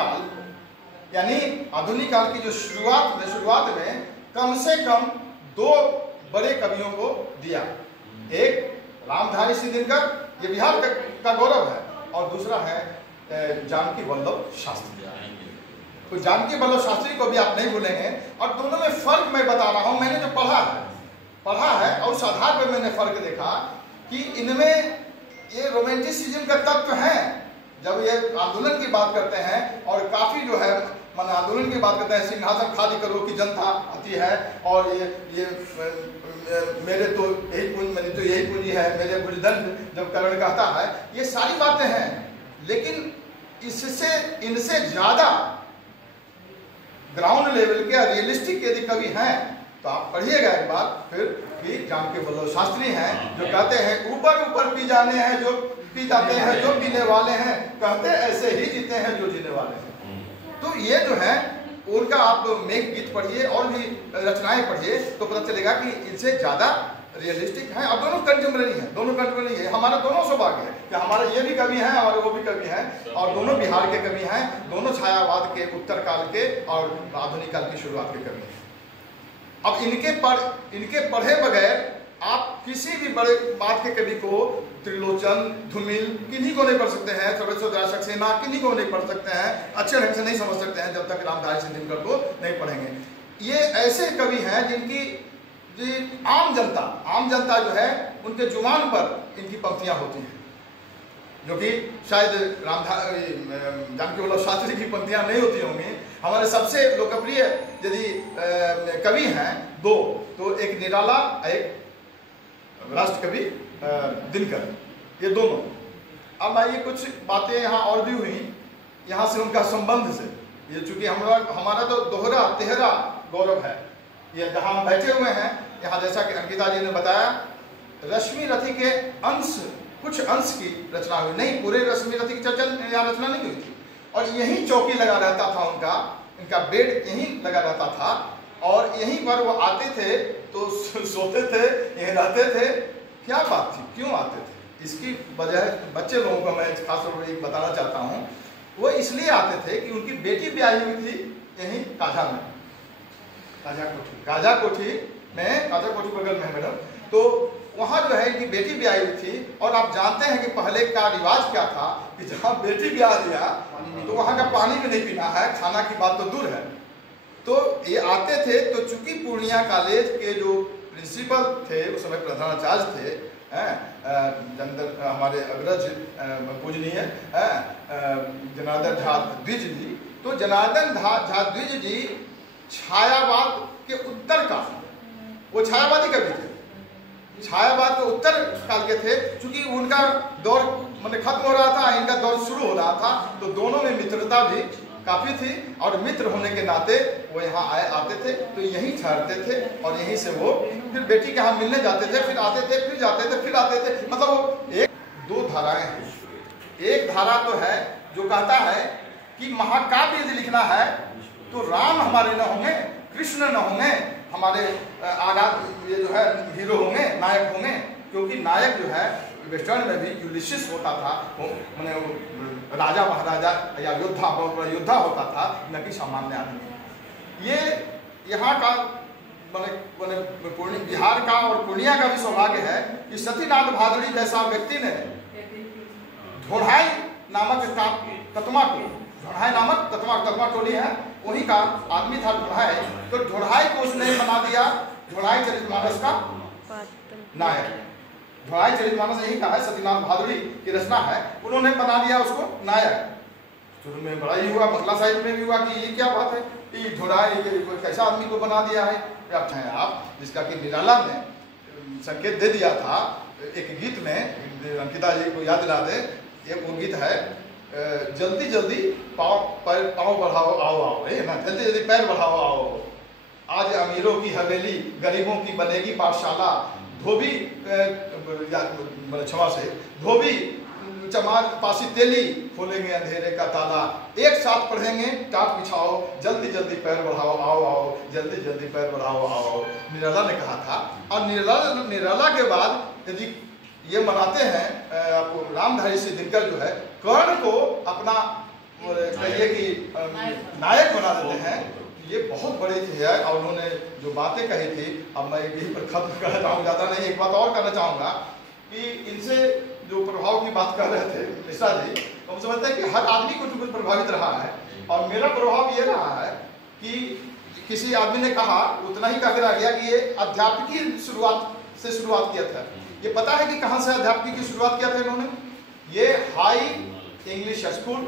काल यानी आधुनिक काल की जो शुरुआत में कम से कम 2 बड़े कवियों को दिया। एक रामधारी सिंह दिनकर, ये बिहार का गौरव है, और दूसरा है जानकी वल्लभ शास्त्री। तो जानकी वल्लभ शास्त्री को भी आप नहीं भूलेंगे। और दोनों में फर्क मैं बता रहा हूं, मैंने जो पढ़ा है और उस आधार पर मैंने फर्क देखा कि इनमें ये रोमांटिसिज्म का तत्व है। जब ये आंदोलन की बात करते हैं और काफी जो है मन आंदोलन की बात करते हैं, सिंहासन खाली करो की जनता आती है, और ये मेरे तो यही पूंजी है, मेरे भुजदंड जब करण कहता है, ये सारी बातें हैं। लेकिन इनसे ज्यादा ग्राउंड लेवल के रियलिस्टिक यदि कवि हैं तो आप पढ़िएगा एक बार फिर कि जानकी वल्लभ शास्त्री हैं, जो कहते हैं ऊपर ऊपर पी जाने हैं जो पी जाते हैं, जो पीने वाले हैं, कहते ऐसे ही जीते हैं जो जीने वाले हैं। तो ये जो है उनका आप मेघ गीत पढ़िए और भी रचनाएं पढ़िए तो पता चलेगा कि इनसे ज्यादा रियलिस्टिक हैं। और दोनों कंटेम्पररी है। हमारा दोनों सौभाग्य है कि हमारे ये भी कवि हैं, हमारे वो भी कवि हैं, और दोनों बिहार के कवि हैं, दोनों छायावाद के उत्तर काल के और आधुनिक काल की शुरुआत के कवि हैं। अब इनके पढ़े बगैर आप किसी भी बड़े बात के कवि को, त्रिलोचन, धूमिल, किन्हीं को नहीं पढ़ सकते हैं, सर्वेश्वर दयाल सक्सेना, किन्हीं को नहीं पढ़ सकते हैं, अच्छे ढंग से नहीं समझ सकते हैं जब तक रामधारी सिंह दिनकर को नहीं पढ़ेंगे। ये ऐसे कवि हैं जिनकी आम जनता जो है उनके जुबान पर इनकी पंक्तियां होती हैं, जो कि शायद जानकी वल्लभ शास्त्री की पंक्तियां नहीं होती होंगी। हमारे सबसे लोकप्रिय यदि कवि हैं 2, तो एक निराला, एक राष्ट्र कवि दिनकर, ये दोनों। अब आइए कुछ बातें यहाँ और भी हुई यहाँ से उनका संबंध से। ये चूंकि हमारा तो दोहरा तेहरा गौरव है, ये जहाँ हम बैठे हुए हैं यहाँ, जैसा कि अंकिता जी ने बताया, रश्मि रथी के कुछ अंश की रचना हुई, नहीं पूरे रश्मि रथी की रचना नहीं हुई थी। और यहीं चौकी लगा रहता था इनका बेड यहीं लगा रहता था, और यहीं पर वो आते थे तो सोते थे, यहीं रहते थे। क्या बात थी, क्यों आते थे? इसकी वजह बच्चे लोगों को मैं खास तौर पर बताना चाहता हूँ। वो इसलिए आते थे कि उनकी बेटी ब्याही हुई थी यहीं काजा में, काजा कोठी बगल में है मैडम। तो वहाँ जो है इनकी बेटी ब्याही हुई थी, और आप जानते हैं कि पहले का रिवाज क्या था कि जहाँ बेटी ब्याह दिया तो वहाँ का पानी भी नहीं पीना है, खाना की बात तो दूर है। तो ये आते थे, तो चूंकि पूर्णिया कॉलेज के जो प्रिंसिपल थे उस समय प्रधानाचार्य थे, हमारे अग्रज पूजनीय जनार्दन झा द्विज जी, तो जनार्दन झा द्विज जी छायावाद के उत्तर का, वो छायावादी कवि थे, छायावाद के उत्तर काल के थे। चूंकि उनका दौर खत्म हो रहा था, इनका दौर शुरू हो रहा था, तो दोनों में मित्रता भी काफी थी, और मित्र होने के नाते वो यहाँ आते थे, तो यहीं ठहरते थे, और यहीं से वो फिर बेटी के यहाँ मिलने जाते थे, फिर आते थे, फिर जाते थे, फिर आते थे। मतलब वो 2 धाराएं हैं। एक धारा तो है जो कहता है कि महाकाव्य यदि लिखना है तो राम हमारे न होंगे, कृष्ण न होंगे, हमारे ये जो है हीरो होंगे, नायक होंगे। क्योंकि नायक जो है वेस्टर्न में भी यूलिसिस होता था, मैंने राजा महाराजा या योद्धा, बहुत बड़ा योद्धा होता था, न कि सामान्य आदमी। ये यहाँ का बिहार का और पूर्णिया का भी सौभाग्य है कि सतीनाथ भादुड़ी जैसा व्यक्ति ने ढोढ़ाई नामक ततमा टोली है, वही का आदमी था ढोढ़ाई। तो ढोढ़ाई को उसने बना दिया ढोढ़ाई चरितमानस का नायक। ढोढ़ाई चरितमानस यही का है, सतीनाथ भादुड़ी की रचना है, उन्होंने बना दिया उसको नायक। शुरू में बड़ा ही हुआ, बंगला साहिब में भी हुआ कि ये क्या बात है कि ढोढ़ाई कैसा आदमी को बना दिया है। आप जिसका कि निराला ने संकेत दे दिया था एक गीत में, अंकिता जी को याद दिला दे, ये वो गीत है, जल्दी जल्दी पाँव बढ़ाओ आओ आओ, है ना, जल्दी जल्दी पैर बढ़ाओ आओ, आज अमीरों की हवेली गरीबों की बनेगी पाठशाला, धोबी क्षमा से धोबी चमार पासी तेली खोलेंगे अंधेरे का ताला, एक साथ पढ़ेंगे टाट बिछाओ, जल्दी जल्दी पैर बढ़ाओ आओ आओ, जल्दी जल्दी पैर बढ़ाओ आओ, निराला ने कहा था। और निराला के बाद यदि ये मनाते हैं आपको रामधारी सिंह दिनकर जो है कर्ण को अपना कहिए कि नायक बना देते हैं। ये बहुत बड़ी चीज है। और उन्होंने जो बातें कही थी, अब मैं यहीं पर खत्म करना चाहूँगा, ज़्यादा नहीं। एक बात और करना चाहूँगा कि इनसे जो प्रभाव की बात कर रहे थे मिश्रा जी, तो हम समझते हैं कि हर आदमी कुछ न कुछ प्रभावित रहा है। और मेरा प्रभाव ये रहा है कि किसी आदमी ने कहा, उतना ही कहकर आ गया कि ये अध्यापक की शुरुआत किया था। ये पता है कि कहाँ से अध्यापकी की शुरुआत किया था इन्होंने? ये हाई इंग्लिश स्कूल